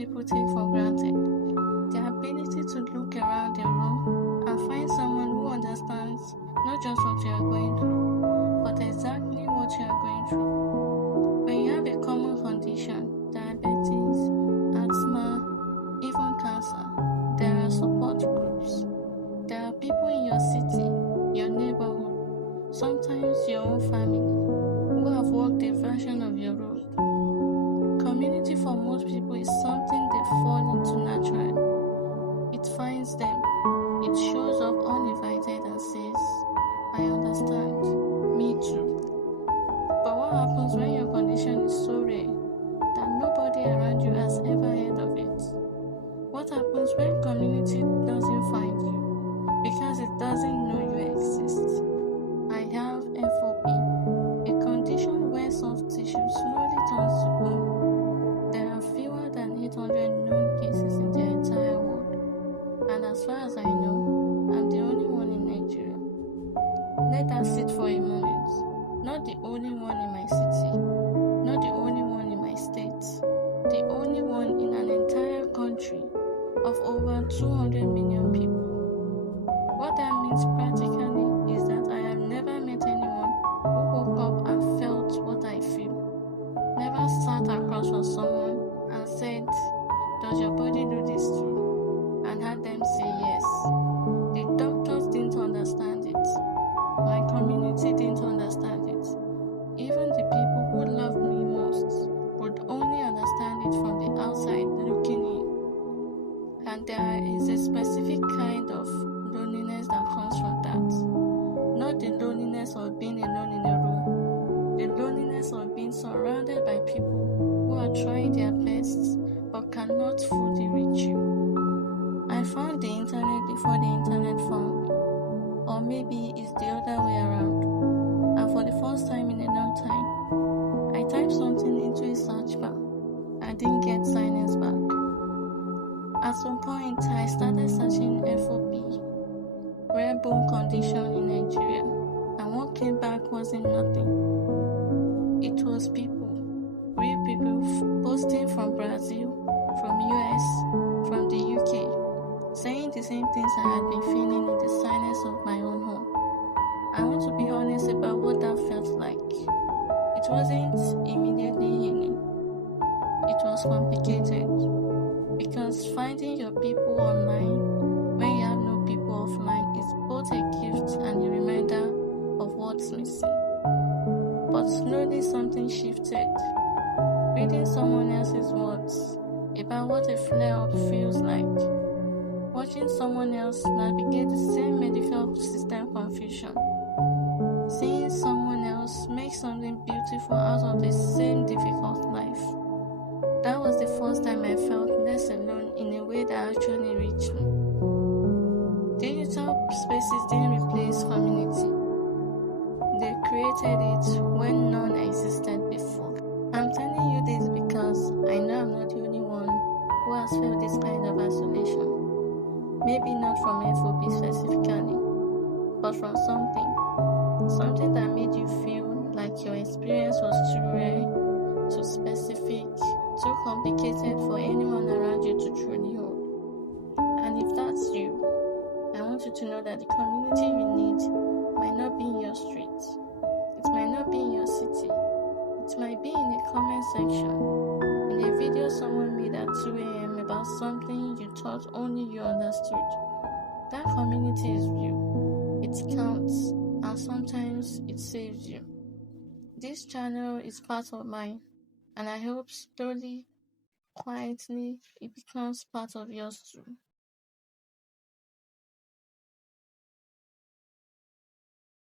people take for granted. The ability to look around the room and find someone who understands not just what you are going through, but exactly what you are going through. When you have a common condition, diabetes, asthma, even cancer, there are support groups. There are people in your city, your neighborhood, sometimes your own family, who have walked a version of your road. Community for most people is something they fall into naturally. It finds them, it shows up uninvited and says, I understand, me too. But what happens when your condition is so rare that nobody around you has ever heard of it? What happens when community doesn't find you because it doesn't know you exist? I have FOP, a condition where soft tissue slowly turns to bone. There are fewer than 800 known cases in the entire world, and as far as I know, I'm the only one in Nigeria. Let that sit for a moment. Not the only one in my city, not the only one in my state, the only one in an entire country of over 200 million people. What that means practically is that I have never met anyone who woke up and felt what I feel. Never sat across from someone and said, does your body do this too? And had them say yes. The doctors didn't understand it. My community didn't understand it. Even the people who loved me most would only understand it from the outside looking in. And there is a specific kind of loneliness that comes from that. Not the loneliness of being alone in a room, the loneliness of being surrounded by people who are trying their best but cannot fully reach you. I found the internet before the internet found me. Or maybe it's the other way around. And for the first time in a long time, I typed something into a search bar. I didn't get silence back. At some point, I started searching FOP, rare bone condition in Nigeria, and what came back wasn't nothing. It was people, real people posting from Brazil, from US, from the UK, saying the same things I had been feeling in the silence of my own home. I want to be honest about what that felt like. It wasn't immediately healing. It was complicated. Because finding your people online when you have no people offline is both a gift and a reminder of what's missing. But slowly something shifted. Reading someone else's words about what a flare-up feels like. Watching someone else navigate the same medical system confusion. Seeing someone else make something beautiful out of the same difficult life. That was the first time I felt less alone in a way that actually reached me. Digital spaces didn't replace community. They created it when none existed before. I'm telling you this because I know I'm not the only one who has felt this kind of isolation. Maybe not from FOP specifically, but from something that made you feel like your experience was too rare, too specific, too complicated for anyone around you to truly hold. And if that's you, I want you to know that the community you need might not be in your street. It might not be in your city. It might be in a comment section, in a video someone made at 2 a.m. about something you thought only you understood. That community is real. It counts, and sometimes it saves you. This channel is part of mine, and I hope slowly, quietly, it becomes part of yours too.